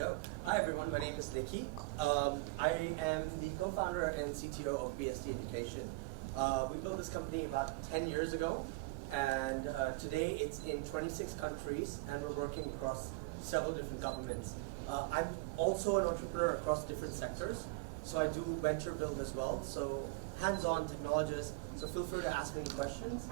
go. Hi everyone, my name is Nickey. I am the co-founder and CTO of BSD Education. We built this company about 10 years ago, and today it's in 26 countries, and we're working across several different governments. I'm also an entrepreneur across different sectors, so I do venture build as well, so hands-on technologist, so feel free to ask me questions.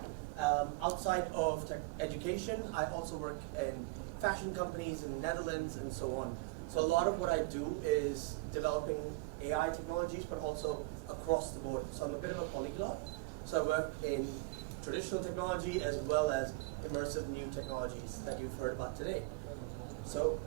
Outside of education, I also work in fashion companies in the Netherlands and so on. So a lot of what I do is developing AI technologies, but also across the board. So I'm a bit of a polyglot. So I work in traditional technology as well as immersive new technologies that you've heard about today. So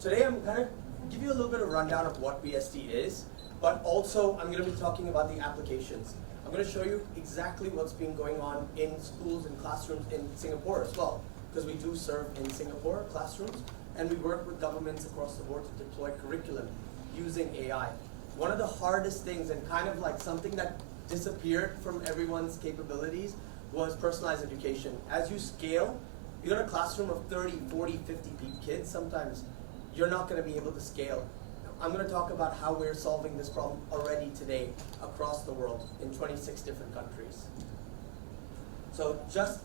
today I'm going to give you a little bit of a rundown of what BSD is, but also I'm going to be talking about the applications. I'm going to show you exactly what's been going on in schools and classrooms in Singapore as well, because we do serve in Singapore classrooms, and we work with governments across the board to deploy curriculum using AI. One of the hardest things, and kind of like something that disappeared from everyone's capabilities, was personalized education. As you scale, you got a classroom of 30, 40, 50 kids, sometimes you're not going to be able to scale. I'm going to talk about how we're solving this problem already today across the world in 26 different countries. So just,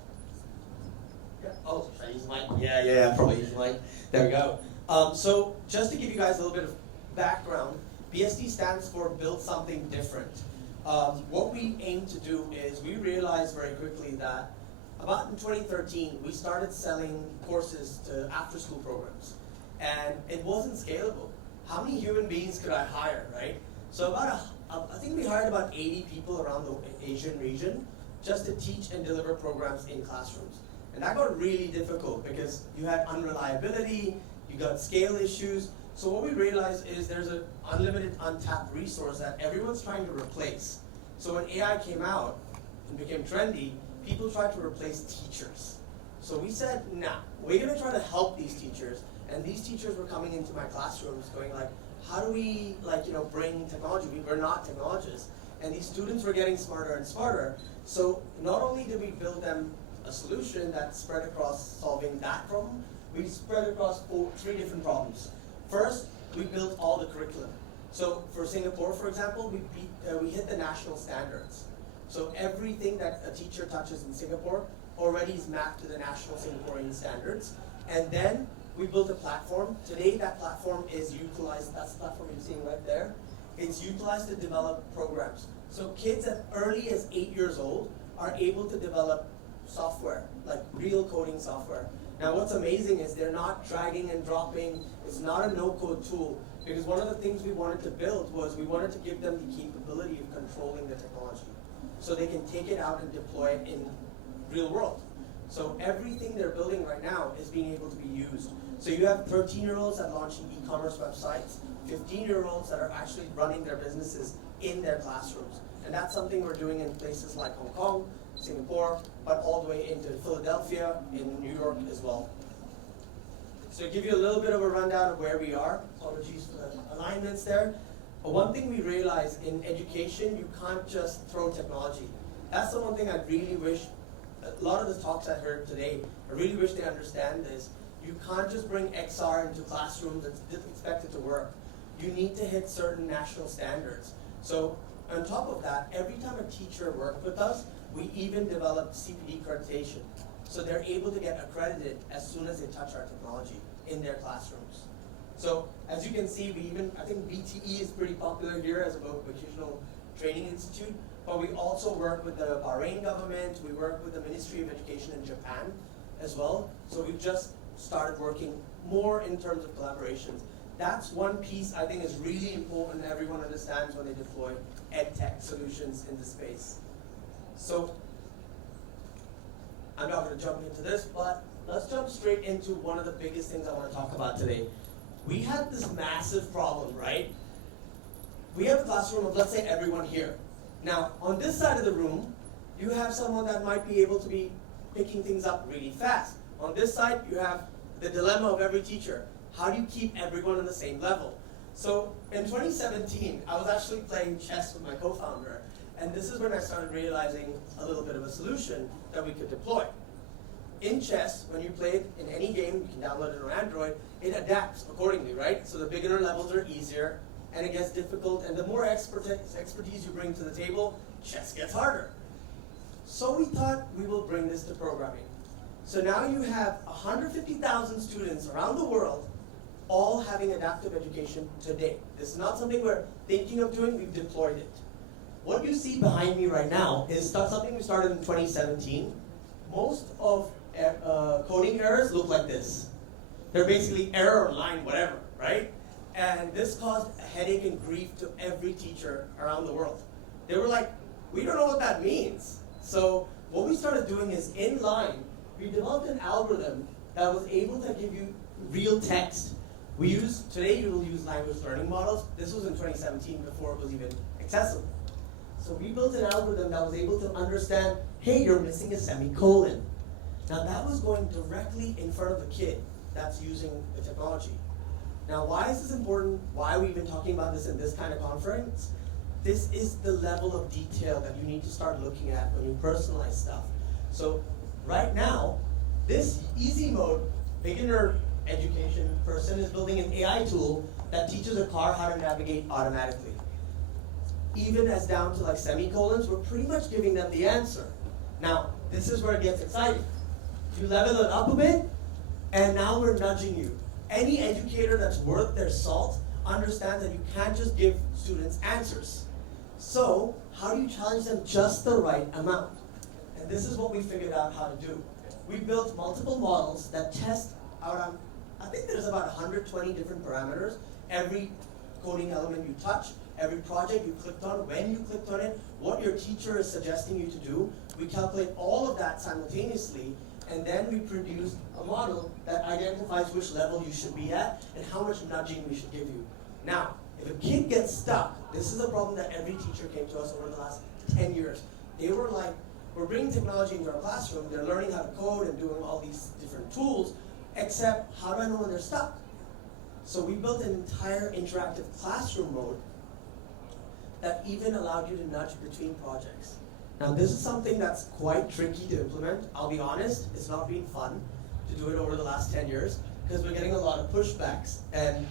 oh, should I use the mic? Yeah, probably use the mic. There we go. So just to give you guys a little bit of background, BSD stands for Build Something Different. What we aim to do is we realized very quickly that about in 2013, we started selling courses to after-school programs, and it wasn't scalable. How many human beings could I hire, right? So I think we hired about 80 people around the Asian region just to teach and deliver programs in classrooms. And that got really difficult because you had unreliability, you got scale issues. So what we realized is there's an unlimited, untapped resource that everyone's trying to replace. So when AI came out and became trendy, people tried to replace teachers. So we said, nah, we're gonna try to help these teachers. And these teachers were coming into my classrooms going like, how do we bring technology? We're not technologists. And these students were getting smarter and smarter. So not only did we build them a solution that spread across solving that problem, we spread across three different problems. First, we built all the curriculum. So for Singapore, for example, we hit the national standards. So everything that a teacher touches in Singapore already is mapped to the national Singaporean standards. And then we built a platform. Today that platform is utilized, that's the platform you're seeing right there. It's utilized to develop programs. So kids as early as 8 years old are able to develop software, like real coding software. Now what's amazing is they're not dragging and dropping, it's not a no-code tool, because one of the things we wanted to build was we wanted to give them the capability of controlling the technology, so they can take it out and deploy it in real world. So everything they're building right now is being able to be used. So you have 13-year-olds that launching e-commerce websites, 15-year-olds that are actually running their businesses in their classrooms. And that's something we're doing in places like Hong Kong, Singapore, but all the way into Philadelphia, in New York as well. So to give you a little bit of a rundown of where we are, apologies for the alignments there. But one thing we realized in education, you can't just throw technology. That's the one thing I really wish, a lot of the talks I heard today, I really wish they understand this. You can't just bring XR into classrooms and expect it to work. You need to hit certain national standards. So on top of that, every time a teacher worked with us, we even developed CPD accreditation. So they're able to get accredited as soon as they touch our technology in their classrooms. So as you can see, I think BTE is pretty popular here as a vocational training institute, but we also work with the Bahrain government, we work with the Ministry of Education in Japan as well. So we've just started working more in terms of collaborations. That's one piece I think is really important and everyone understands when they deploy EdTech solutions in the space. So I'm not going to jump into this, but let's jump straight into one of the biggest things I want to talk about today. We had this massive problem, right? We have a classroom of, let's say, everyone here. Now, on this side of the room, you have someone that might be able to be picking things up really fast. On this side, you have the dilemma of every teacher. How do you keep everyone on the same level? So in 2017, I was actually playing chess with my co-founder, and this is when I started realizing a little bit of a solution that we could deploy. in chess, when you play it in any game, you can download it on Android, it adapts accordingly, right? So the beginner levels are easier, and it gets difficult, and the more expertise you bring to the table, chess gets harder. So we thought we will bring this to programming. So now you have 150,000 students around the world all having adaptive education today. This is not something we're thinking of doing, we've deployed it. What you see behind me right now is something we started in 2017. Most of coding errors look like this. They're basically error or line, whatever, right? And this caused a headache and grief to every teacher around the world. They were like, we don't know what that means. So what we started doing is in line, we developed an algorithm that was able to give you real text. Today you will use language learning models. This was in 2017 before it was even accessible. So we built an algorithm that was able to understand, hey, you're missing a semicolon. Now that was going directly in front of the kid that's using the technology. Now why is this important? Why are we even talking about this in this kind of conference? This is the level of detail that you need to start looking at when you personalize stuff. So right now, this easy mode, beginner education person is building an AI tool that teaches a car how to navigate automatically. Even as down to like semicolons, we're pretty much giving them the answer. Now, this is where it gets exciting. You level it up a bit, and now we're nudging you. Any educator that's worth their salt understands that you can't just give students answers. So, how do you challenge them just the right amount? And this is what we figured out how to do. We built multiple models that test out on, I think there's about 120 different parameters. Every coding element you touch, every project you clicked on, when you clicked on it, what your teacher is suggesting you to do. We calculate all of that simultaneously, and then we produce a model that identifies which level you should be at and how much nudging we should give you. Now, if a kid gets stuck, this is a problem that every teacher came to us over the last 10 years. They were like, we're bringing technology into our classroom, they're learning how to code and doing all these different tools, except how do I know when they're stuck? So we built an entire interactive classroom mode that even allowed you to nudge between projects. Now this is something that's quite tricky to implement. I'll be honest, it's not been fun to do it over the last 10 years because we're getting a lot of pushbacks. And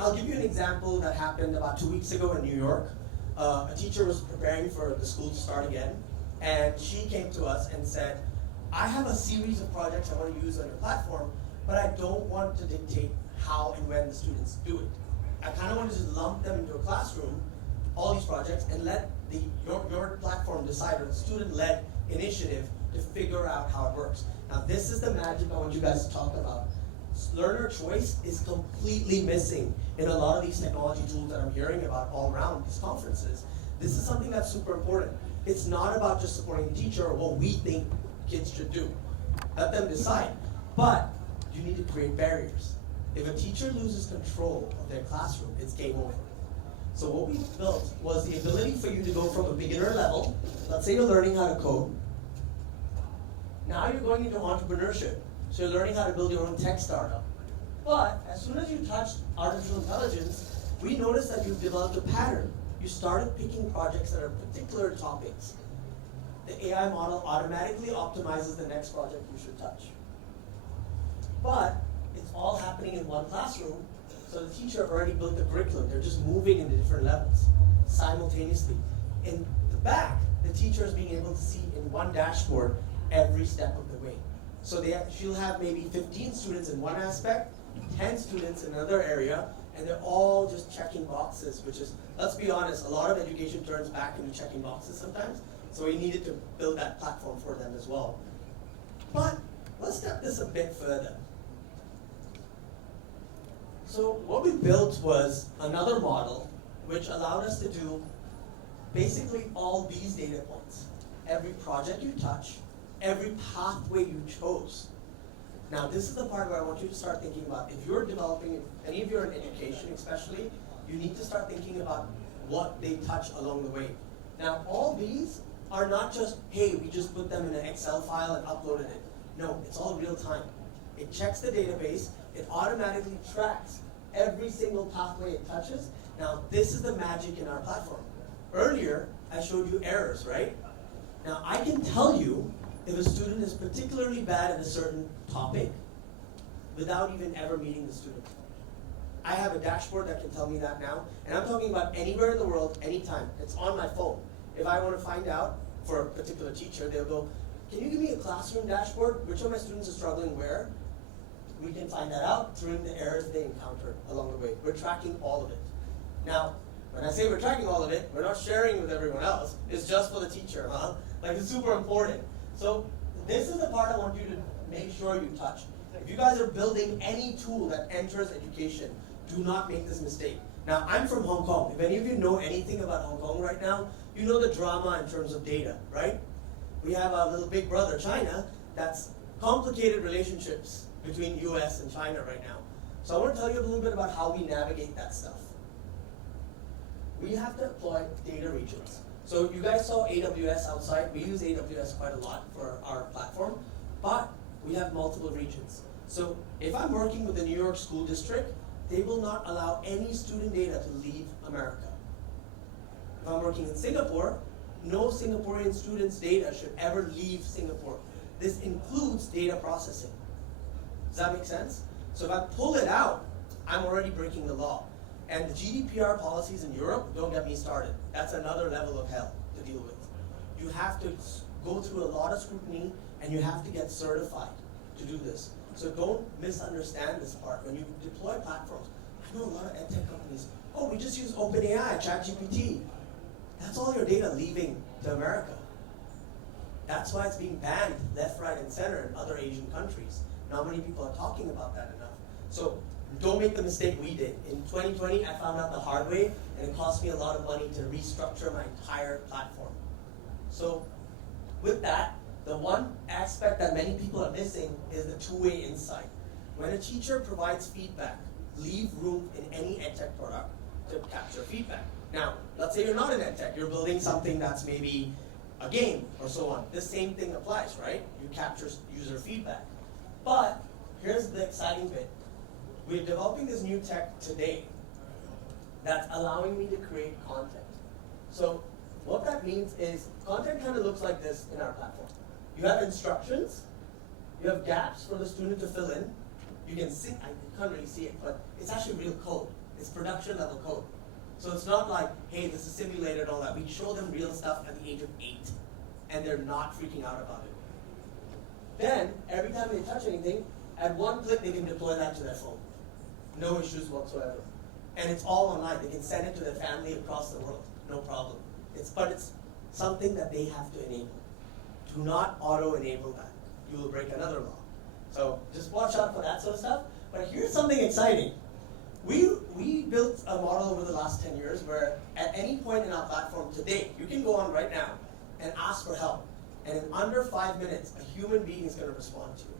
I'll give you an example that happened about 2 weeks ago in New York. A teacher was preparing for the school to start again, and she came to us and said, I have a series of projects I want to use on your platform, but I don't want to dictate how and when the students do it. I kind of want to just lump them into a classroom, all these projects, and let your platform decide, or the student-led initiative, to figure out how it works. Now this is the magic I want you guys to talk about. Learner choice is completely missing in a lot of these technology tools that I'm hearing about all around these conferences. This is something that's super important. It's not about just supporting the teacher or what we think kids should do. Let them decide. But you need to create barriers. If a teacher loses control of their classroom, it's game over. So what we built was the ability for you to go from a beginner level, let's say you're learning how to code, now you're going into entrepreneurship. So you're learning how to build your own tech startup. But as soon as you touched artificial intelligence, we noticed that you've developed a pattern. You started picking projects that are particular topics. The AI model automatically optimizes the next project you should touch. But it's all happening in one classroom, so the teacher already built the curriculum. They're just moving into different levels simultaneously. In the back, the teacher is being able to see in one dashboard every step of the way. So she'll have maybe 15 students in one aspect, 10 students in another area, and they're all just checking boxes, which is, let's be honest, a lot of education turns back into checking boxes sometimes. So we needed to build that platform for them as well. But let's step this a bit further. So what we built was another model which allowed us to do basically all these data points. Every project you touch, every pathway you chose. Now this is the part where I want you to start thinking about, if you're developing, any of you are in education especially, you need to start thinking about what they touch along the way. Now all these are not just, hey, we just put them in an Excel file and uploaded it. No, it's all real time. It checks the database, it automatically tracks every single pathway it touches. Now this is the magic in our platform. Earlier, I showed you errors, right? Now I can tell you if a student is particularly bad at a certain topic without even ever meeting the student. I have a dashboard that can tell me that now, and I'm talking about anywhere in the world, anytime. It's on my phone. If I want to find out for a particular teacher, they'll go, can you give me a classroom dashboard? Which of my students are struggling where? We can find that out through the errors they encountered along the way. We're tracking all of it. Now, when I say we're tracking all of it, we're not sharing with everyone else. It's just for the teacher, huh? Like, it's super important. So this is the part I want you to make sure you touch. If you guys are building any tool that enters education, do not make this mistake. Now, I'm from Hong Kong. If any of you know anything about Hong Kong right now, you know the drama in terms of data, right? We have our little big brother, China, that's complicated relationships between US and China right now. So I want to tell you a little bit about how we navigate that stuff. We have to deploy data regions. So you guys saw AWS outside. We use AWS quite a lot for our platform, but we have multiple regions. So if I'm working with the New York School District, they will not allow any student data to leave America. If I'm working in Singapore, no Singaporean students' data should ever leave Singapore. This includes data processing. Does that make sense? So if I pull it out, I'm already breaking the law. And the GDPR policies in Europe, don't get me started. That's another level of hell to deal with. You have to go through a lot of scrutiny, and you have to get certified to do this. So don't misunderstand this part. When you deploy platforms, I know a lot of edtech companies, oh, we just use OpenAI, ChatGPT. That's all your data leaving to America. That's why it's being banned left, right, and center in other Asian countries. Not many people are talking about that enough. So don't make the mistake we did. In 2020, I found out the hard way, and it cost me a lot of money to restructure my entire platform. So with that, the one aspect that many people are missing is the two-way insight. When a teacher provides feedback, leave room in any edtech product to capture feedback. Now, let's say you're not in edtech, you're building something that's maybe a game or so on. The same thing applies, right? You capture user feedback. But here's the exciting bit. We're developing this new tech today that's allowing me to create content. So what that means is content kind of looks like this in our platform. You have instructions, you have gaps for the student to fill in. You can see, I can't really see it, but it's actually real code. It's production level code. So it's not like, hey, this is simulated and all that. We show them real stuff at the age of 8, and they're not freaking out about it. Then, every time they touch anything, at one click they can deploy that to their phone. No issues whatsoever. And it's all online. They can send it to their family across the world. No problem. But it's something that they have to enable. Do not auto-enable that. You will break another law. So just watch out for that sort of stuff. But here's something exciting. We built a model over the last 10 years where at any point in our platform today, you can go on right now and ask for help. And in under 5 minutes, a human being is going to respond to you.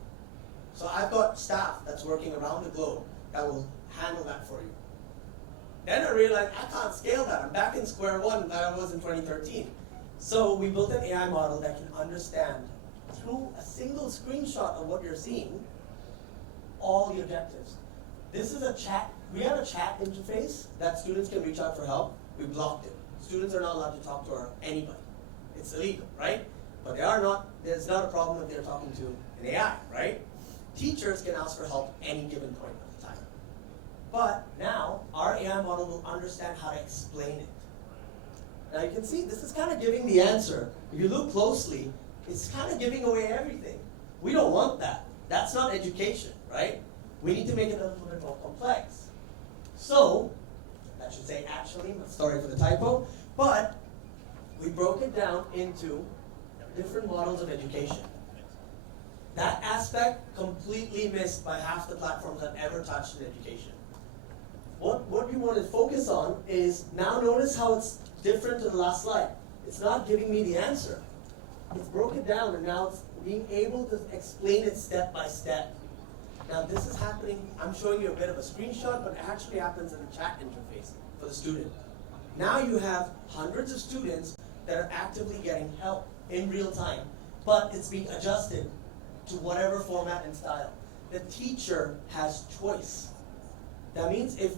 So I've got staff that's working around the globe that will handle that for you. Then I realized I can't scale that. I'm back in square one that I was in 2013. So we built an AI model that can understand through a single screenshot of what you're seeing, all the objectives. This is a chat. We have a chat interface that students can reach out for help. We blocked it. Students are not allowed to talk to anybody. It's illegal, right? But there's not a problem if they're talking to an AI, right? Teachers can ask for help any given point of time. But now, our AI model will understand how to explain it. Now you can see, this is kind of giving the answer. If you look closely, it's kind of giving away everything. We don't want that. That's not education, right? We need to make it a little bit more complex. So, that should say actually, sorry for the typo, but we broke it down into different models of education. That aspect completely missed by half the platforms I've ever touched in education. What we want to focus on is, now notice how it's different to the last slide. It's not giving me the answer. It's broken down, and now it's being able to explain it step by step. Now this is happening, I'm showing you a bit of a screenshot, but it actually happens in the chat interface for the student. Now you have hundreds of students that are actively getting help in real time, but it's being adjusted to whatever format and style. The teacher has choice. That means if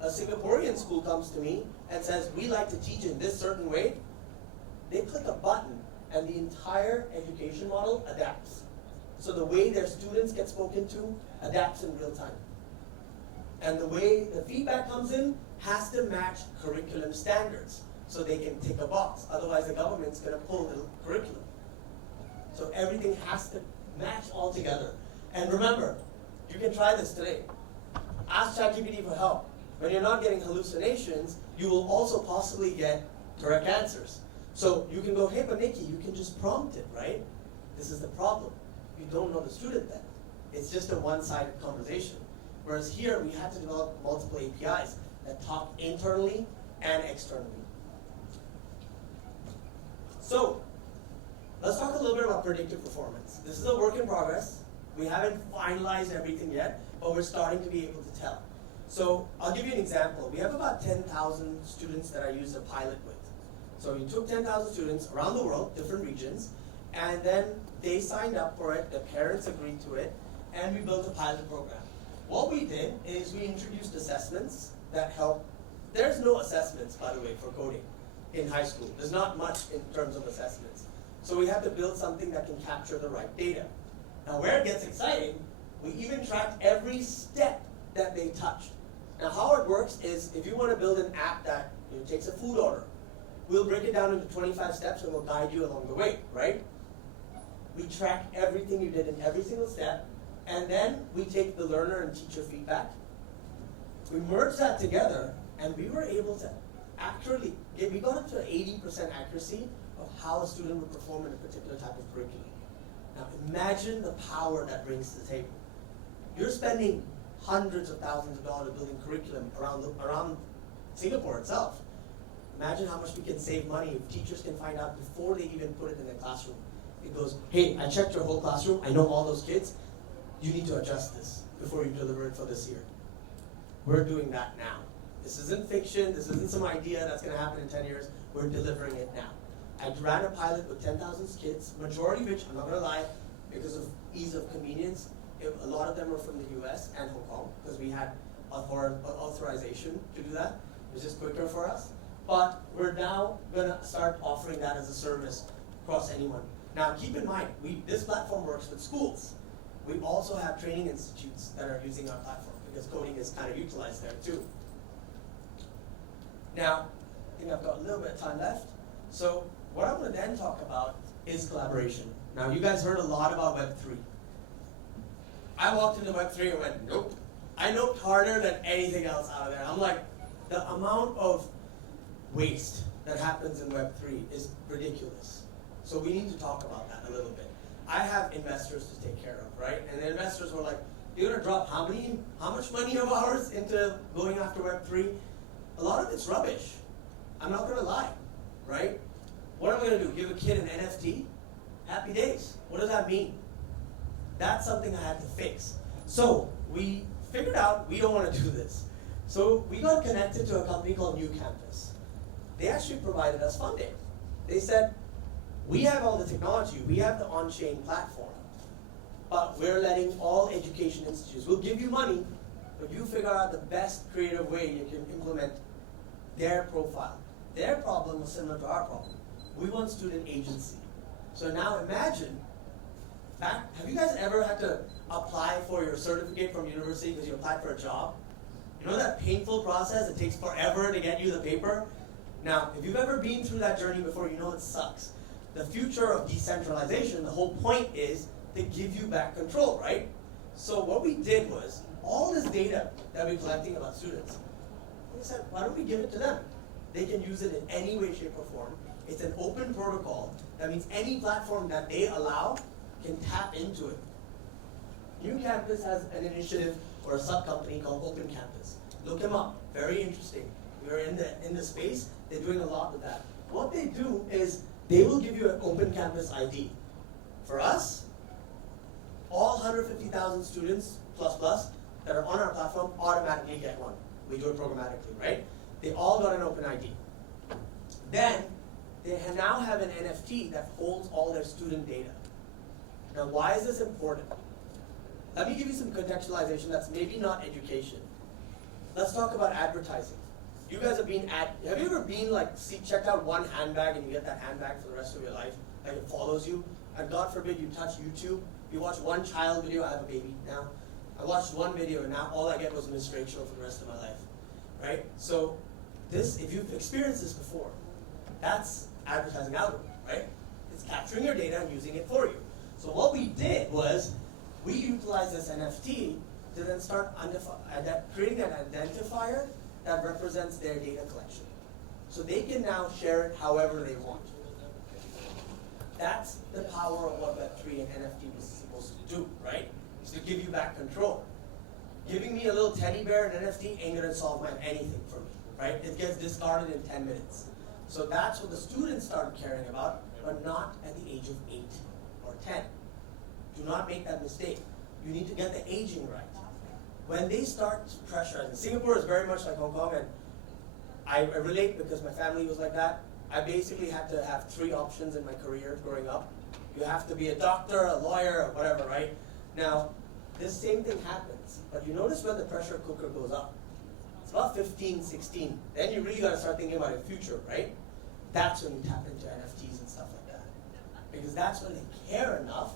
a Singaporean school comes to me and says, we like to teach in this certain way, they click a button and the entire education model adapts. So the way their students get spoken to adapts in real time. And the way the feedback comes in has to match curriculum standards so they can tick a box. Otherwise the government's going to pull the curriculum. So everything has to match all together. And remember, you can try this today. Ask ChatGPT for help. When you're not getting hallucinations, you will also possibly get correct answers. So you can go, hey, but Nickey, you can just prompt it, right? This is the problem. You don't know the student then. It's just a one-sided conversation. Whereas here, we had to develop multiple APIs that talk internally and externally. So, let's talk a little bit about predictive performance. This is a work in progress. We haven't finalized everything yet, but we're starting to be able to tell. So, I'll give you an example. We have about 10,000 students that I used a pilot with. So we took 10,000 students around the world, different regions, and then they signed up for it, the parents agreed to it, and we built a pilot program. What we did is we introduced assessments that help. There's no assessments, by the way, for coding in high school. There's not much in terms of assessments. So we have to build something that can capture the right data. Now where it gets exciting, we even tracked every step that they touched. Now how it works is if you want to build an app that takes a food order, we'll break it down into 25 steps and we'll guide you along the way, right? We track everything you did in every single step, and then we take the learner and teacher feedback. We merge that together, and we were able to accurately, we got up to 80% accuracy of how a student would perform in a particular type of curriculum. Now imagine the power that brings to the table. You're spending hundreds of thousands of dollars building curriculum around Singapore itself. Imagine how much we can save money if teachers can find out before they even put it in their classroom. It goes, hey, I checked your whole classroom, I know all those kids, you need to adjust this before you deliver it for this year. We're doing that now. This isn't fiction, this isn't some idea that's going to happen in 10 years, we're delivering it now. I ran a pilot with 10,000 kids, majority of which, I'm not going to lie, because of ease of convenience, a lot of them were from the US and Hong Kong, because we had authorization to do that. It was just quicker for us. But we're now going to start offering that as a service across anyone. Now keep in mind, this platform works with schools. We also have training institutes that are using our platform because coding is kind of utilized there too. Now, I think I've got a little bit of time left. So what I'm going to then talk about is collaboration. Now you guys heard a lot about Web3. I walked into Web3 and went, nope. I know harder than anything else out of there. I'm like, the amount of waste that happens in Web3 is ridiculous. So we need to talk about that a little bit. I have investors to take care of, right? And the investors were like, you're gonna drop how much money of ours into going after Web3? A lot of it's rubbish. I'm not gonna lie, right? What am I gonna do? Give a kid an NFT? Happy days. What does that mean? That's something I had to fix. So we figured out we don't want to do this. So we got connected to a company called New Campus. They actually provided us funding. They said, we have all the technology, we have the on-chain platform, but we're letting all education institutes, we'll give you money, but you figure out the best creative way you can implement their profile. Their problem was similar to our problem. We want student agency. So now imagine, have you guys ever had to apply for your certificate from university because you applied for a job? You know that painful process? It takes forever to get you the paper. Now, if you've ever been through that journey before, you know it sucks. The future of decentralization, the whole point is to give you back control, right? So what we did was, all this data that we're collecting about students, we said, why don't we give it to them? They can use it in any way, shape, or form. It's an open protocol. That means any platform that they allow can tap into it. New Campus has an initiative or a sub-company called Open Campus. Look them up, very interesting. We're in the space, they're doing a lot with that. What they do is, they will give you an Open Campus ID. For us, all 150,000 students plus that are on our platform automatically get one. We do it programmatically, right? They all got an Open ID. Then, they now have an NFT that holds all their student data. Now, why is this important? Let me give you some contextualization that's maybe not education. Let's talk about advertising. You guys have you ever been like, checked out one handbag and you get that handbag for the rest of your life? like it follows you. And God forbid you touch YouTube, you watch one child video, I have a baby now. I watched one video and now all I get was Miss Rachel for the rest of my life, right? So this, if you've experienced this before, that's advertising algorithm, right? It's capturing your data and using it for you. So what we did was, we utilized this NFT to then start creating an identifier that represents their data collection. So they can now share it however they want. That's the power of what Web3 and NFT was supposed to do, right? Is to give you back control. Giving me a little teddy bear and NFT ain't gonna solve anything for me, right? It gets discarded in 10 minutes. So that's what the students started caring about, but not at the age of 8 or 10. Do not make that mistake. You need to get the aging right. When they start pressurizing, Singapore is very much like Hong Kong, and I relate because my family was like that. I basically had to have 3 options in my career growing up. You have to be a doctor, a lawyer, or whatever, right? Now, this same thing happens, but you notice when the pressure cooker goes up. It's about 15, 16. Then you really got to start thinking about your future, right? That's when you tap into NFTs and stuff like that. Because that's when they care enough,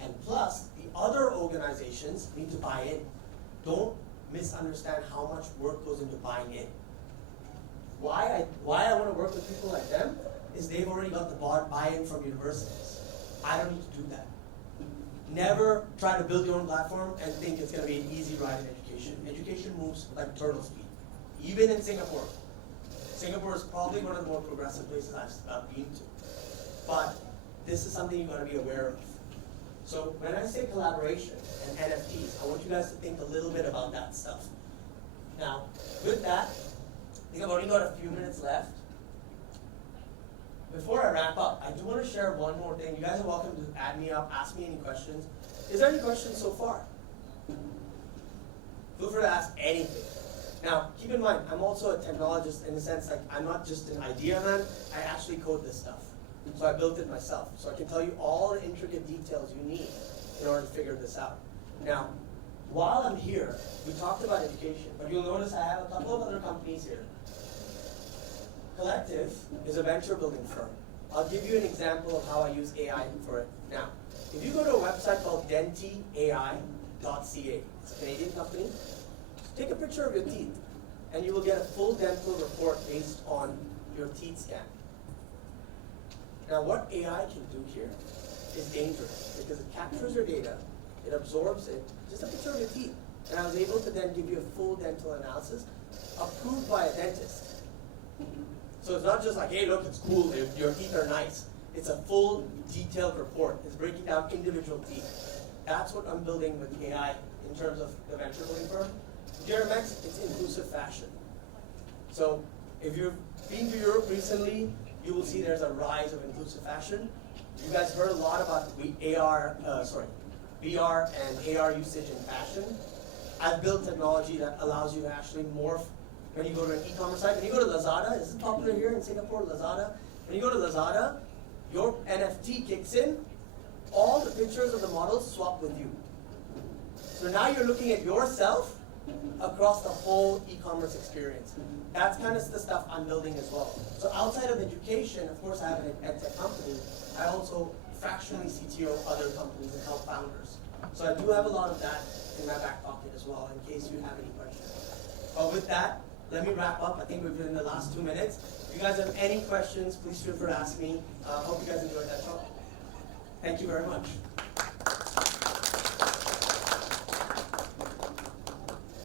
and plus, the other organizations need to buy in. Don't misunderstand how much work goes into buying in. Why I want to work with people like them is they've already got the buy-in from universities. I don't need to do that. Never try to build your own platform and think it's going to be an easy ride in education. Education moves like turtle speed, even in Singapore. Singapore is probably one of the more progressive places I've been to. But this is something you've got to be aware of. So when I say collaboration and NFTs, I want you guys to think a little bit about that stuff. Now, with that, I think I've only got a few minutes left. Before I wrap up, I do want to share one more thing. You guys are welcome to add me up, ask me any questions. Is there any questions so far? Feel free to ask anything. Now, keep in mind, I'm also a technologist in the sense like I'm not just an idea man, I actually code this stuff. So I built it myself. So I can tell you all the intricate details you need in order to figure this out. Now, while I'm here, we talked about education, but you'll notice I have a couple of other companies here. Collective is a venture building firm. I'll give you an example of how I use AI for it. Now, if you go to a website called dentyai.ca, it's a Canadian company, take a picture of your teeth, and you will get a full dental report based on your teeth scan. Now, what AI can do here is dangerous because it captures your data, it absorbs it, just a picture of your teeth, and I was able to then give you a full dental analysis approved by a dentist. So it's not just like, hey, look, it's cool, your teeth are nice. It's a full, detailed report. It's breaking down individual teeth. That's what I'm building with AI in terms of the venture building firm. Geromex, it's inclusive fashion. So if you've been to Europe recently, you will see there's a rise of inclusive fashion. You guys heard a lot about VR and AR usage in fashion. I've built technology that allows you to actually morph when you go to an e-commerce site. When you go to Lazada, is it popular here in Singapore, Lazada? When you go to Lazada, your NFT kicks in, all the pictures of the models swap with you. So now you're looking at yourself across the whole e-commerce experience. That's kind of the stuff I'm building as well. So outside of education, of course I have an edtech company, I also fractionally CTO other companies and help founders. So I do have a lot of that in my back pocket as well in case you have any questions. But with that, let me wrap up. I think we've been in the last 2 minutes. If you guys have any questions, please feel free to ask me. Hope you guys enjoyed that talk. Thank you very much.